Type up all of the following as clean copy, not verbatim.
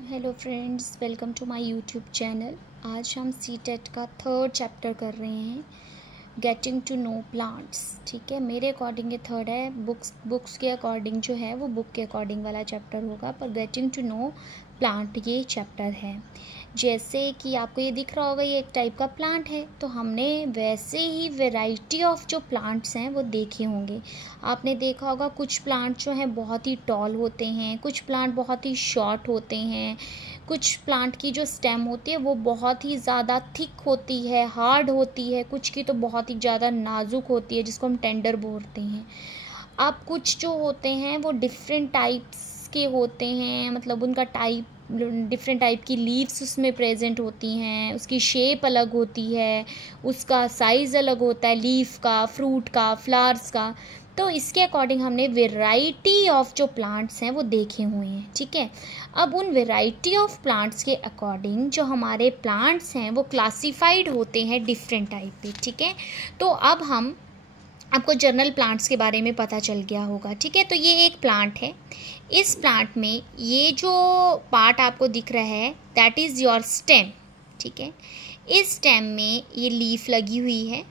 Hello friends, welcome to my YouTube channel. आज हम CTET का 3rd चैप्टर कर रहे हैं, गेटिंग टू नो प्लांट्स। ठीक है, मेरे अकॉर्डिंग ये 3rd है। बुक्स के अकॉर्डिंग जो है वो बुक के अकॉर्डिंग वाला चैप्टर होगा, पर गेटिंग टू नो प्लांट ये चैप्टर है। जैसे कि आपको ये दिख रहा होगा, ये एक टाइप का प्लांट है, तो हमने वैसे ही वैरायटी ऑफ जो प्लांट्स हैं वो देखे होंगे। आपने देखा होगा कुछ प्लांट जो हैं बहुत ही टॉल होते हैं, कुछ प्लांट बहुत ही शॉर्ट होते हैं, कुछ प्लांट की जो स्टेम होती है वो बहुत ही ज़्यादा थिक होती है, हार्ड होती है, कुछ की तो बहुत ही ज़्यादा नाजुक होती है जिसको हम टेंडर बोलते हैं। अब कुछ जो होते हैं वो डिफरेंट टाइप्स के होते हैं, मतलब उनका डिफरेंट टाइप की लीव्स उसमें प्रेजेंट होती हैं, उसकी शेप अलग होती है, उसका साइज़ अलग होता है, लीफ का, फ्रूट का, फ्लावर्स का। तो इसके अकॉर्डिंग हमने वेराइटी ऑफ जो प्लांट्स हैं वो देखे हुए हैं। ठीक है, अब उन वेराइटी ऑफ प्लांट्स के अकॉर्डिंग जो हमारे प्लांट्स हैं वो क्लासिफाइड होते हैं डिफरेंट टाइप पे। ठीक है, तो अब हम आपको जनरल प्लांट्स के बारे में पता चल गया होगा। ठीक है, तो ये एक प्लांट है। इस प्लांट में ये जो पार्ट आपको दिख रहा है दैट इज़ योर स्टेम। ठीक है, इस स्टेम में ये लीफ लगी हुई है।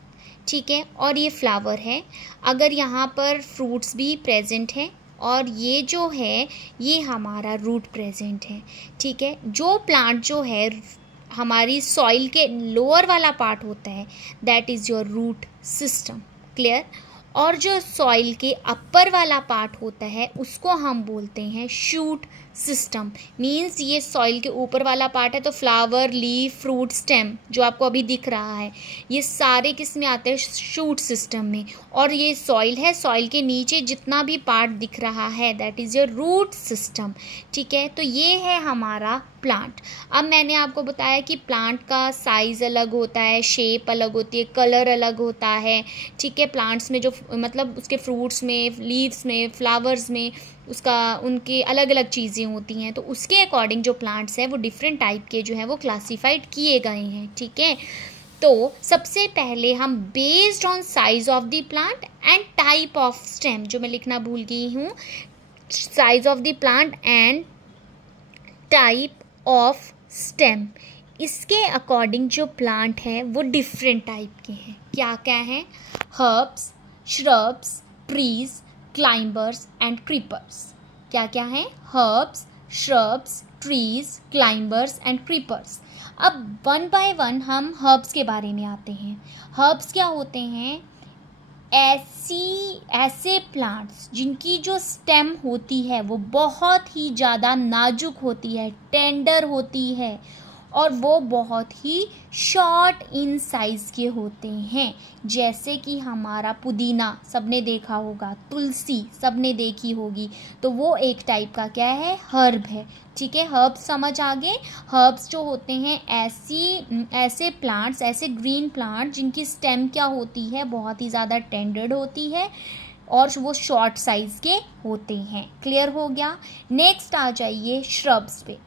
ठीक है, और ये फ्लावर है। अगर यहाँ पर फ्रूट्स भी प्रेजेंट हैं, और ये जो है ये हमारा रूट प्रेजेंट है। ठीक है, जो प्लांट जो है हमारी सॉइल के लोअर वाला पार्ट होता है that is your root system. Clear? और जो सॉइल के अपर वाला पार्ट होता है उसको हम बोलते हैं शूट सिस्टम। मीन्स ये सॉइल के ऊपर वाला पार्ट है, तो फ्लावर, लीफ, फ्रूट, स्टेम जो आपको अभी दिख रहा है ये सारे किस में आते हैं? शूट सिस्टम में। और ये सॉइल है, सॉइल के नीचे जितना भी पार्ट दिख रहा है that is your root system. ठीक है, तो ये है हमारा प्लांट। अब मैंने आपको बताया कि प्लांट का साइज़ अलग होता है, शेप अलग होती है, कलर अलग होता है। ठीक है, प्लांट्स में जो मतलब उसके फ्रूट्स में, लीव्स में, फ्लावर्स में उसका उनके अलग अलग चीज़ें होती हैं, तो उसके अकॉर्डिंग जो प्लांट्स हैं वो डिफरेंट टाइप के जो है वो क्लासिफाइड किए गए हैं। ठीक है, तो सबसे पहले हम based on size of the plant and type of stem, जो मैं लिखना भूल गई हूँ, size of the plant and type of stem, इसके अकॉर्डिंग जो प्लांट है वो डिफरेंट टाइप के हैं। क्या क्या हैं? Herbs, shrubs, trees, climbers and creepers. क्या क्या हैं? Herbs, shrubs, trees, climbers and creepers. अब वन बाय वन हम हर्ब्स के बारे में आते हैं। हर्ब्स क्या होते हैं? ऐसे प्लांट्स जिनकी जो स्टेम होती है वो बहुत ही ज़्यादा नाजुक होती है, टेंडर होती है, और वो बहुत ही शॉर्ट इन साइज़ के होते हैं। जैसे कि हमारा पुदीना सबने देखा होगा, तुलसी सबने देखी होगी, तो वो एक टाइप का क्या है? हर्ब है। ठीक है, हर्ब्स समझ आ गए। हर्ब्स जो होते हैं ऐसे प्लांट्स, ऐसे ग्रीन प्लांट जिनकी स्टेम क्या होती है? बहुत ही ज़्यादा टेंडर्ड होती है और वो शॉर्ट साइज़ के होते हैं। क्लियर हो गया? नेक्स्ट आ जाइए श्रब्स पे।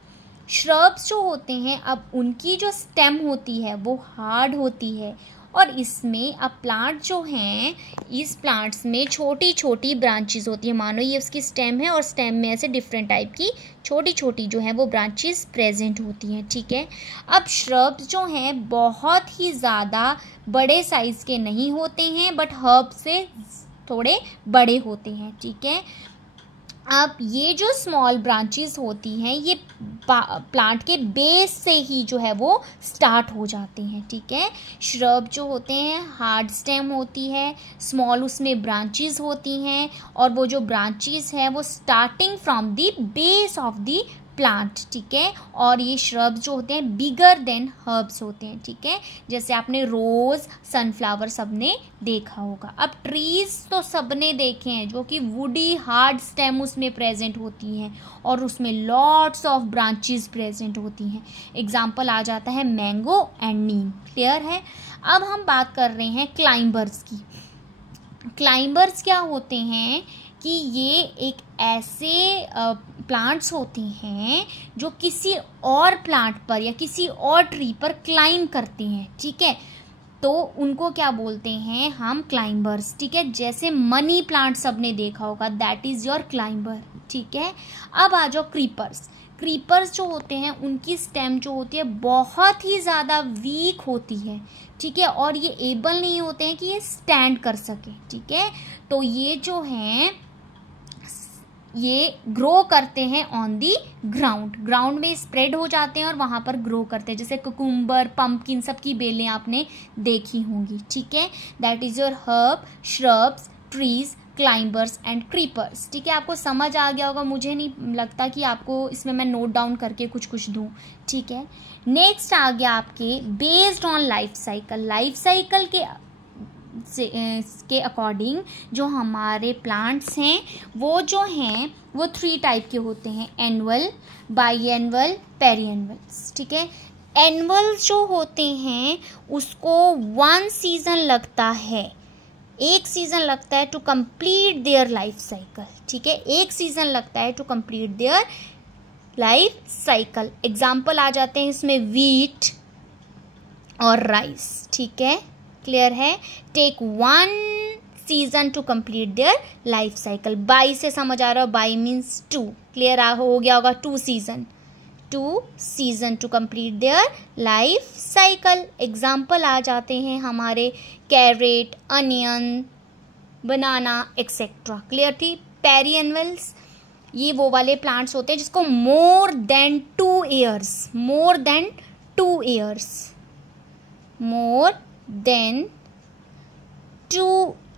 श्रब्स जो होते हैं, अब उनकी जो स्टेम होती है वो हार्ड होती है, और इसमें अब प्लांट जो हैं, इस प्लांट्स में छोटी छोटी ब्रांचेस होती है। मानो ये उसकी स्टेम है और स्टेम में ऐसे डिफरेंट टाइप की छोटी छोटी जो है वो ब्रांचेस प्रेजेंट होती हैं। ठीक है, अब श्रब्स जो हैं बहुत ही ज़्यादा बड़े साइज़ के नहीं होते हैं, बट हर्ब से थोड़े बड़े होते हैं। ठीक है, अब ये जो स्मॉल ब्रांचेस होती हैं ये प्लांट के बेस से ही जो है वो स्टार्ट हो जाते हैं। ठीक है, श्रब जो होते हैं हार्ड स्टेम होती है, स्मॉल उसमें ब्रांचेस होती हैं, और वो जो ब्रांचेस है वो starting from the base of the plant. ठीक है, और ये श्रब्स जो होते हैं बिगर देन हर्ब्स होते हैं। ठीक है, जैसे आपने रोज़, सनफ्लावर सबने देखा होगा। अब ट्रीज तो सबने देखे हैं जो कि वुडी हार्ड स्टेम उसमें प्रेजेंट होती हैं और उसमें लॉट्स ऑफ ब्रांचेस प्रेजेंट होती हैं। एग्जाम्पल आ जाता है मैंगो एंड नीम। क्लियर है? अब हम बात कर रहे हैं क्लाइंबर्स की। क्लाइंबर्स क्या होते हैं कि ये एक ऐसे प्लांट्स होते हैं जो किसी और प्लांट पर या किसी और ट्री पर क्लाइंब करते हैं। ठीक है, तो उनको क्या बोलते हैं हम? क्लाइंबर्स। ठीक है, जैसे मनी प्लांट सबने देखा होगा दैट इज़ योर क्लाइंबर। ठीक है, अब आ जाओ क्रीपर्स। क्रीपर्स जो होते हैं उनकी स्टेम जो होती है बहुत ही ज़्यादा वीक होती है, ठीक है, और ये एबल नहीं होते हैं कि ये स्टैंड कर सके, ठीक है। तो ये जो हैं ये ग्रो करते हैं ऑन दी ग्राउंड में स्प्रेड हो जाते हैं और वहाँ पर ग्रो करते हैं, जैसे कुकुम्बर, पम्पकिन, सब की बेलें आपने देखी होंगी, ठीक है। That is your herb, shrubs, trees, climbers and creepers, ठीक है। आपको समझ आ गया होगा, मुझे नहीं लगता कि आपको इसमें मैं नोट डाउन करके कुछ दूँ, ठीक है। नेक्स्ट आ गया आपके बेस्ड ऑन लाइफ साइकिल के अकॉर्डिंग जो हमारे प्लांट्स हैं वो जो हैं वो 3 टाइप के होते हैं, एनुअल, बाईएनुअल, पेरीएनुअल्स, ठीक है। एनुअल जो होते हैं उसको 1 सीजन लगता है, 1 सीजन लगता है to complete their life cycle, ठीक है, 1 सीजन लगता है to complete their life cycle. Example आ जाते हैं इसमें वीट और राइस, ठीक है, क्लियर है। Take 1 season to complete their life cycle. Bi से समझ आ रहा हो, बाई मीन्स 2, क्लियर हो गया होगा, 2 season to complete their life cycle. Example आ जाते हैं हमारे carrot, onion, banana etcetera, clear थी। पेरीएनुअल्स ये वो वाले प्लांट्स होते हैं जिसको more than 2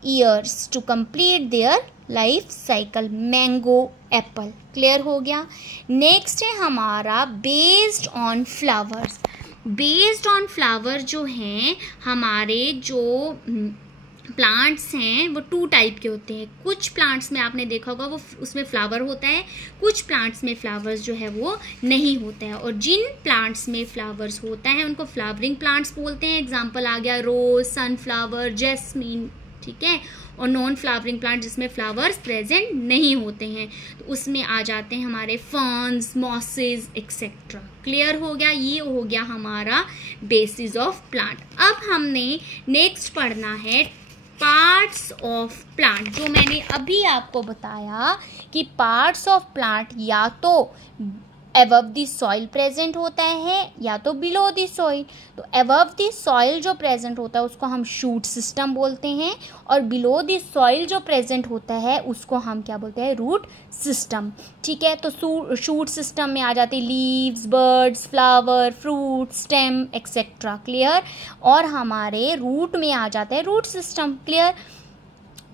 years to complete their life cycle. Mango, apple, clear हो गया। नेक्स्ट है हमारा बेस्ड ऑन फ्लावर जो हैं हमारे जो प्लांट्स हैं वो 2 टाइप के होते हैं। कुछ प्लांट्स में आपने देखा होगा वो उसमें फ्लावर होता है, कुछ प्लांट्स में फ्लावर्स जो है वो नहीं होता है, और जिन प्लांट्स में फ्लावर्स होता है उनको फ्लावरिंग प्लांट्स बोलते हैं। एग्जांपल आ गया रोज, सनफ्लावर, जैस्मीन, ठीक है। और नॉन फ्लावरिंग प्लांट जिसमें फ्लावर्स प्रेजेंट नहीं होते हैं तो उसमें आ जाते हैं हमारे फर्न्स, मॉसेस एक्सेट्रा, क्लियर हो गया। ये हो गया हमारा बेसिस ऑफ प्लांट। अब हमने नेक्स्ट पढ़ना है पार्ट्स ऑफ प्लांट। जो मैंने अभी आपको बताया कि पार्ट्स ऑफ प्लांट या तो अबव द सॉइल प्रेजेंट होता है या तो बिलो द सॉइल। तो अबव द सॉइल जो प्रेजेंट होता है उसको हम शूट सिस्टम बोलते हैं, और बिलो द सॉइल जो प्रेजेंट होता है उसको हम क्या बोलते हैं, रूट सिस्टम, ठीक है। तो शूट सिस्टम में आ जाते हैं leaves, birds, flower, fruit, stem etcetera, clear. और हमारे रूट में आ जाता है रूट सिस्टम, क्लियर।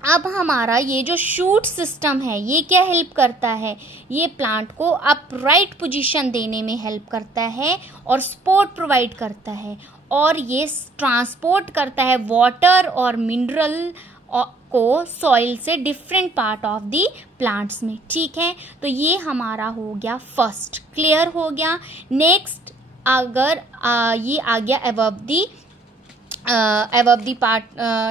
अब हमारा ये जो शूट सिस्टम है ये क्या हेल्प करता है, ये प्लांट को अपराइट पोजीशन देने में हेल्प करता है और सपोर्ट प्रोवाइड करता है, और ये ट्रांसपोर्ट करता है वाटर और मिनरल को सॉइल से different part of the plants में, ठीक है। तो ये हमारा हो गया फर्स्ट, क्लियर हो गया। नेक्स्ट अगर ये आ गया above the part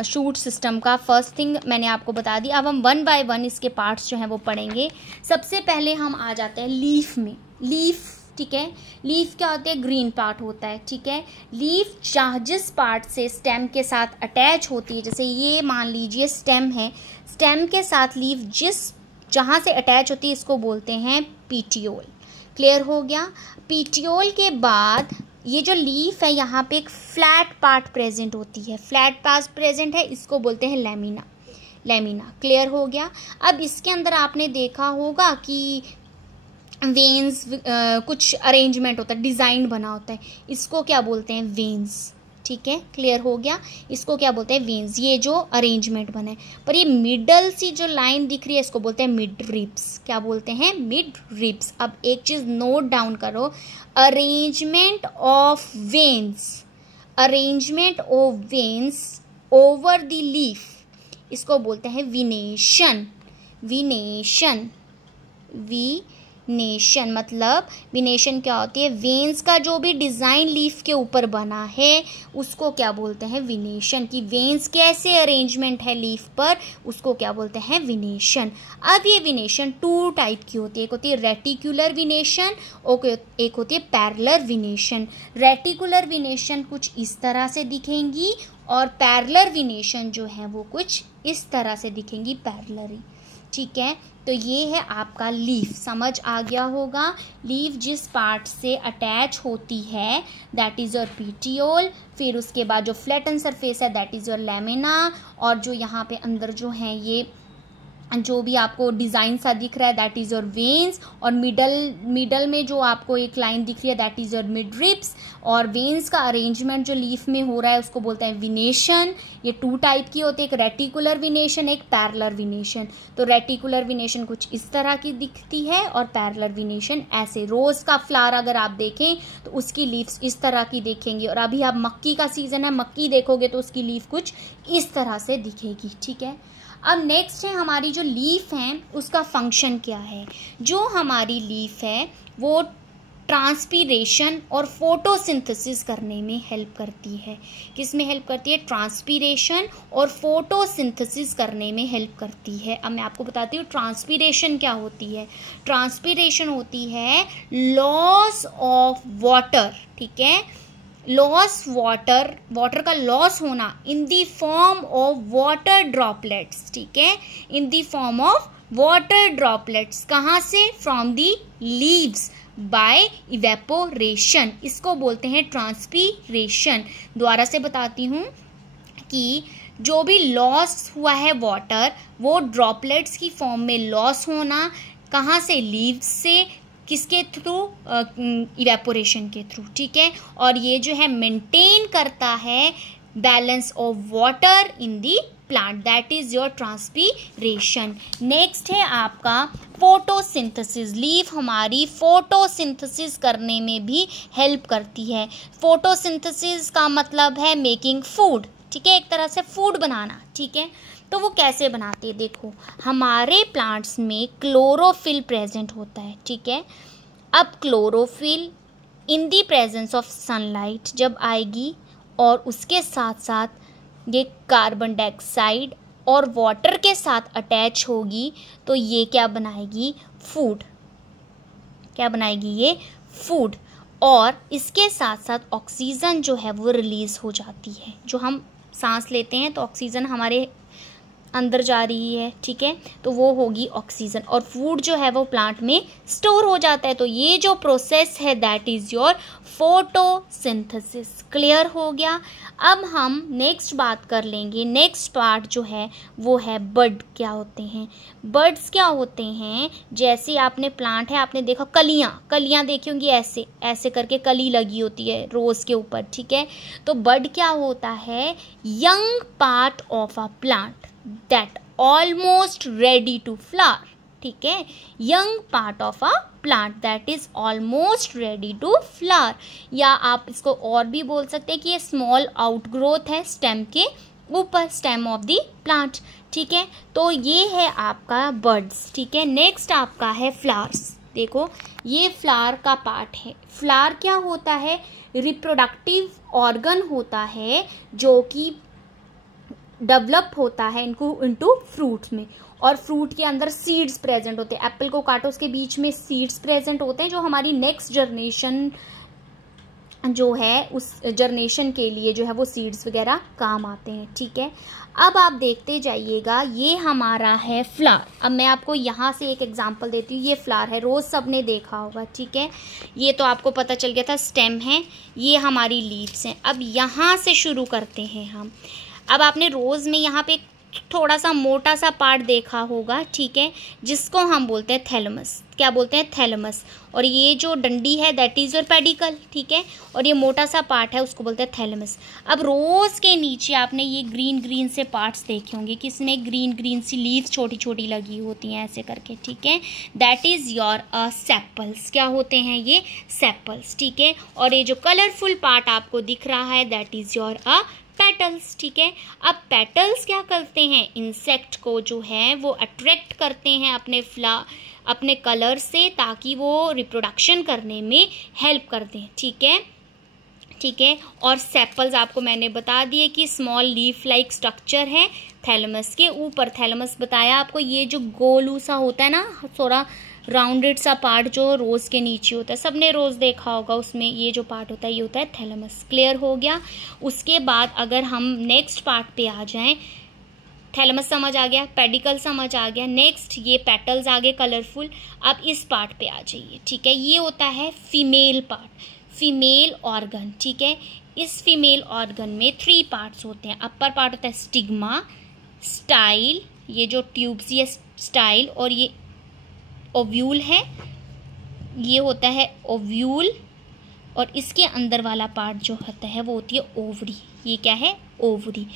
shoot system का फर्स्ट थिंग मैंने आपको बता दी। अब हम 1 बाय 1 इसके पार्ट्स जो हैं वो पढ़ेंगे। सबसे पहले हम आ जाते हैं लीफ में। लीफ, ठीक है, लीफ क्या होते हैं, ग्रीन पार्ट होता है, ठीक है। लीफ जिस पार्ट से स्टेम के साथ अटैच होती है, जैसे ये मान लीजिए स्टेम है, स्टेम के साथ लीफ जहाँ से अटैच होती है इसको बोलते हैं पीटियोल, क्लियर हो गया। पीटियोल के बाद ये जो लीफ है यहाँ पे एक फ्लैट पार्ट प्रेजेंट होती है, फ्लैट पार्ट प्रेजेंट है, इसको बोलते हैं लेमिना, क्लियर हो गया। अब इसके अंदर आपने देखा होगा कि वेन्स कुछ अरेंजमेंट होता है, डिज़ाइन बना होता है, इसको क्या बोलते हैं, वेन्स, ठीक है, क्लियर हो गया। इसको क्या बोलते हैं, वेन्स, ये जो अरेंजमेंट बना है। पर ये मिडल सी जो लाइन दिख रही है इसको बोलते हैं मिड रिब्स, क्या बोलते हैं, मिड रिब्स। अब एक चीज़ नोट डाउन करो, arrangement of veins over the leaf, इसको बोलते हैं विनेशन। मतलब विनेशन क्या होती है, वेन्स का जो भी डिज़ाइन लीफ के ऊपर बना है उसको क्या बोलते हैं, विनेशन। की वेन्स कैसे अरेंजमेंट है लीफ पर उसको क्या बोलते हैं, विनेशन। अब ये विनेशन 2 टाइप की होती है, एक होती है रेटिकुलर विनेशन और एक होती है पैरेलल विनेशन। रेटिकुलर विनेशन कुछ इस तरह से दिखेंगी और पैरेलल विनेशन जो है वो कुछ इस तरह से दिखेंगी, पैरेलली, ठीक है। तो ये है आपका लीफ, समझ आ गया होगा। लीफ जिस पार्ट से अटैच होती है दैट इज़ योर पेटियोल, फिर उसके बाद जो फ्लैटन सरफेस है दैट इज़ योर लैमिना, और जो यहाँ पे अंदर जो है ये जो भी आपको डिज़ाइन सा दिख रहा है दैट इज़ योर वेन्स, और मिडल में जो आपको एक लाइन दिख रही है दैट इज़ योर मिडरिप्स। और वेन्स का अरेंजमेंट जो लीफ में हो रहा है उसको बोलते हैं विनेशन। ये 2 टाइप की होती है, एक रेटिकुलर विनेशन, एक पैरेलल विनेशन। तो रेटिकुलर विनेशन कुछ इस तरह की दिखती है और पैरेलल विनेशन ऐसे। रोज़ का फ्लावर अगर आप देखें तो उसकी लीव्स इस तरह की दिखेंगी, और अभी आप मक्की का सीज़न है, मक्की देखोगे तो उसकी लीफ कुछ इस तरह से दिखेगी, ठीक है। अब नेक्स्ट है हमारी जो लीफ है उसका फंक्शन क्या है। जो हमारी लीफ है वो ट्रांसपीरेशन और फोटोसिंथेसिस करने में हेल्प करती है। किस में हेल्प करती है? ट्रांसपीरेशन और फोटोसिंथेसिस करने में हेल्प करती है। अब मैं आपको बताती हूँ ट्रांसपीरेशन क्या होती है। ट्रांसपीरेशन होती है लॉस ऑफ वाटर, ठीक है, लॉस वाटर का लॉस होना in the form of water droplets, ठीक है, in the form of water droplets. कहाँ से? From the leaves by evaporation, इसको बोलते हैं ट्रांसपीरेशन। दोबारा से बताती हूँ कि जो भी लॉस हुआ है वाटर, वो ड्रॉपलेट्स की फॉर्म में लॉस होना, कहाँ से? लीव्स से। किसके थ्रू? इवेपोरेशन के थ्रू, ठीक है। और ये जो है मेंटेन करता है balance of water in the plant, that is your transpiration. Next है आपका फोटोसिंथेसिस। लीफ हमारी फोटोसिंथेसिस करने में भी हेल्प करती है। फोटोसिंथेसिस का मतलब है मेकिंग फूड, ठीक है, एक तरह से फूड बनाना, ठीक है। तो वो कैसे बनाते हैं? देखो, हमारे प्लांट्स में क्लोरोफिल प्रेजेंट होता है, ठीक है। अब chlorophyll in the presence of sunlight जब आएगी और उसके साथ साथ ये कार्बन डाइऑक्साइड और वाटर के साथ अटैच होगी, तो ये क्या बनाएगी? फूड। क्या बनाएगी? ये फूड। और इसके साथ साथ ऑक्सीजन जो है वो रिलीज़ हो जाती है। जो हम सांस लेते हैं तो ऑक्सीजन हमारे अंदर जा रही है, ठीक है, तो वो होगी ऑक्सीजन, और फूड जो है वो प्लांट में स्टोर हो जाता है। तो ये जो प्रोसेस है that is your photosynthesis. Clear हो गया। अब हम नेक्स्ट बात कर लेंगे। नेक्स्ट पार्ट जो है वो है बड। क्या होते हैं बर्ड्स? क्या होते हैं? जैसे आपने प्लांट है, आपने देखा कलियाँ देखी होंगी, ऐसे ऐसे करके कली लगी होती है रोज़ के ऊपर, ठीक है। तो बड क्या होता है? Young part of a plant that almost ready to flower, ठीक है, young part of a plant that is almost ready to flower. या आप इसको और भी बोल सकते हैं कि ये स्मॉल आउटग्रोथ है स्टेम के ऊपर, स्टेम ऑफ द प्लांट, ठीक है। तो ये है आपका बर्ड्स, ठीक है। नेक्स्ट आपका है फ्लावर्स। देखो, ये फ्लावर का पार्ट है। फ्लावर क्या होता है? रिप्रोडक्टिव ऑर्गन होता है जो कि डेवलप होता है इनटू फ्रूट में, और फ्रूट के अंदर सीड्स प्रेजेंट होते हैं। एप्पल को काटो, उसके बीच में सीड्स प्रेजेंट होते हैं जो हमारी नेक्स्ट जनरेशन जो है उस जनरेशन के लिए जो है वो सीड्स वगैरह काम आते हैं, ठीक है। अब आप देखते जाइएगा, ये हमारा है फ्लावर। अब मैं आपको यहाँ से एक एग्जांपल देती हूँ। ये फ्लावर है, रोज़ सबने देखा होगा, ठीक है। ये तो आपको पता चल गया था स्टेम है, ये हमारी लीव्स हैं। अब यहाँ से शुरू करते हैं हम। अब आपने रोज़ में यहाँ पे थोड़ा सा मोटा सा पार्ट देखा होगा, ठीक है, जिसको हम बोलते हैं थैलेमस। क्या बोलते हैं? थैलेमस। और ये जो डंडी है दैट इज़ योर पेडिकल, ठीक है, और ये मोटा सा पार्ट है उसको बोलते हैं थैलेमस। अब रोज़ के नीचे आपने ये ग्रीन ग्रीन से पार्ट्स देखे होंगे, किसमें? ग्रीन ग्रीन सी लीव्स छोटी छोटी लगी होती हैं ऐसे करके, ठीक है, दैट इज़ योर सेपल्स। क्या होते हैं ये? सेपल्स, ठीक है। और ये जो कलरफुल पार्ट आपको दिख रहा है दैट इज़ योर पेटल्स, ठीक है। अब पेटल्स क्या करते हैं? इंसेक्ट को जो है वो अट्रैक्ट करते हैं अपने कलर से, ताकि वो रिप्रोडक्शन करने में हेल्प करते हैं, ठीक है, ठीक है। और सेपल्स आपको मैंने बता दिए कि स्मॉल लीफ लाइक स्ट्रक्चर है थैलेमस के ऊपर। थैलेमस बताया आपको, ये जो गोलू सा होता है ना, थोड़ा राउंडेड सा पार्ट जो रोज़ के नीचे होता है, सबने रोज़ देखा होगा, उसमें ये जो पार्ट होता है ये होता है थैलेमस। क्लियर हो गया। उसके बाद अगर हम नेक्स्ट पार्ट पे आ जाएं, थैलेमस समझ आ गया, पेडिकल समझ आ गया। नेक्स्ट ये पेटल्स आ गए कलरफुल। अब इस पार्ट पे आ जाइए, ठीक है। ये होता है फीमेल पार्ट, फीमेल ऑर्गन, ठीक है। इस फीमेल ऑर्गन में 3 पार्ट्स होते हैं। अपर पार्ट होता है स्टिग्मा, स्टाइल, ये जो ट्यूब्स ये स्टाइल, और ये ओव्यूल है, ये होता है ओव्यूल, और इसके अंदर वाला पार्ट जो होता है वो होती है ओवरी। ये क्या है? ओवरी।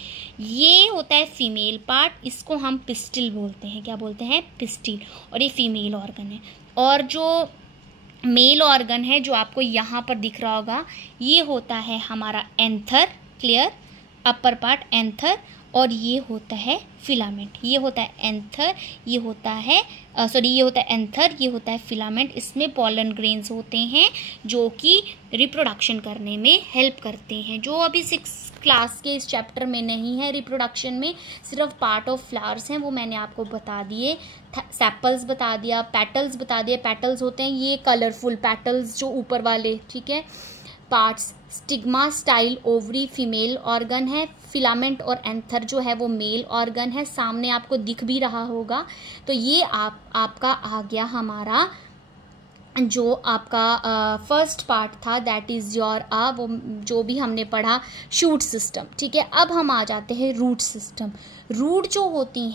ये होता है फीमेल पार्ट, इसको हम पिस्टिल बोलते हैं। क्या बोलते हैं? पिस्टिल। और ये फीमेल ऑर्गन है। और जो मेल ऑर्गन है जो आपको यहाँ पर दिख रहा होगा, ये होता है हमारा anther, clear, upper part anther, और ये होता है फिलामेंट। ये होता है एंथर, ये होता है ये होता है एंथर, ये होता है फिलामेंट। इसमें पॉलन ग्रेन्स होते हैं जो कि रिप्रोडक्शन करने में हेल्प करते हैं, जो अभी 6th क्लास के इस चैप्टर में नहीं है। रिप्रोडक्शन में सिर्फ पार्ट ऑफ फ्लावर्स हैं, वो मैंने आपको बता दिए। सेपल्स बता दिया, पेटल्स बता दिए। पेटल्स होते हैं ये कलरफुल पेटल्स जो ऊपर वाले, ठीक है। Parts stigma, style, ovary female organ है, फिलामेंट और एंथर जो है वो मेल ऑर्गन है। सामने आपको दिख भी रहा होगा। तो ये आपका आ गया हमारा जो आपका फर्स्ट पार्ट था, दैट इज़ योर वो जो भी हमने पढ़ा शूट सिस्टम, ठीक है। अब हम आ जाते हैं रूट सिस्टम। रूट जो होती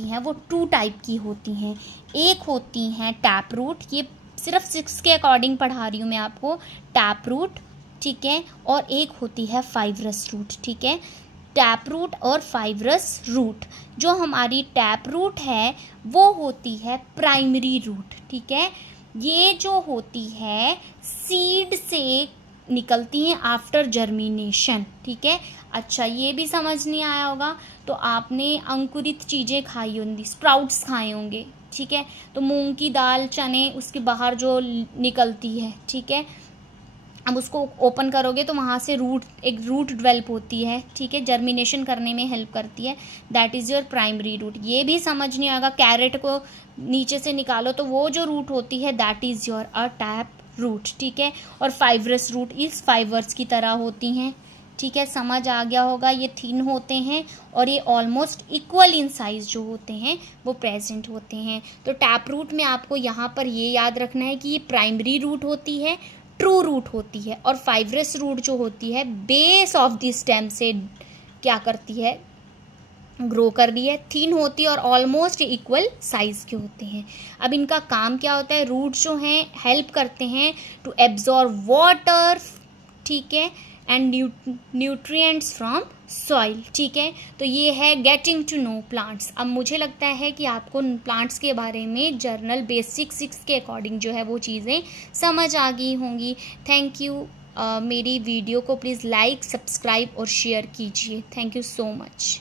हैं वो 2 टाइप की होती हैं। एक होती हैं टैप रूट, ये सिर्फ 6 के अकॉर्डिंग पढ़ा रही हूँ मैं आपको, टैप रूट, ठीक है। और एक होती है फाइब्रस रूट, ठीक है। टैप रूट और फाइब्रस रूट। जो हमारी टैप रूट है वो होती है प्राइमरी रूट, ठीक है। ये जो होती है सीड से निकलती हैं आफ्टर जर्मिनेशन, ठीक है। अच्छा, ये भी समझ नहीं आया होगा तो आपने अंकुरित चीज़ें खाई होंगी, स्प्राउट्स खाए होंगे, ठीक है। तो मूंग की दाल, चने, उसके बाहर जो निकलती है, ठीक है। अब उसको ओपन करोगे तो वहाँ से एक रूट डेवलप होती है, ठीक है, जर्मिनेशन करने में हेल्प करती है। That is your primary root. ये भी समझ नहीं आएगा, कैरेट को नीचे से निकालो तो वो जो रूट होती है that is your tap root, ठीक है। और फाइब्रस रूट इस फाइबर्स की तरह होती हैं, ठीक है। समझ आ गया होगा। ये थिन होते हैं और ये ऑलमोस्ट इक्वल इन साइज जो होते हैं वो प्रेजेंट होते हैं। तो टैप रूट में आपको यहाँ पर ये याद रखना है कि ये प्राइमरी रूट होती है, ट्रू रूट होती है, और फाइब्रस रूट जो होती है बेस ऑफ द स्टेम से क्या करती है? ग्रो कर रही है, थिन होती है और ऑलमोस्ट इक्वल साइज के होते हैं। अब इनका काम क्या होता है? रूट जो हैं हेल्प करते हैं टू एब्जॉर्ब वाटर, ठीक है, एंड न्यूट्रिएंट्स फ्रॉम सॉइल, ठीक है। तो ये है गेटिंग टू नो प्लांट्स। अब मुझे लगता है कि आपको प्लांट्स के बारे में जर्नल बेसिक 6 के अकॉर्डिंग जो है वो चीज़ें समझ आ गई होंगी। Thank you. मेरी वीडियो को प्लीज़ लाइक, सब्सक्राइब और शेयर कीजिए। Thank you so much.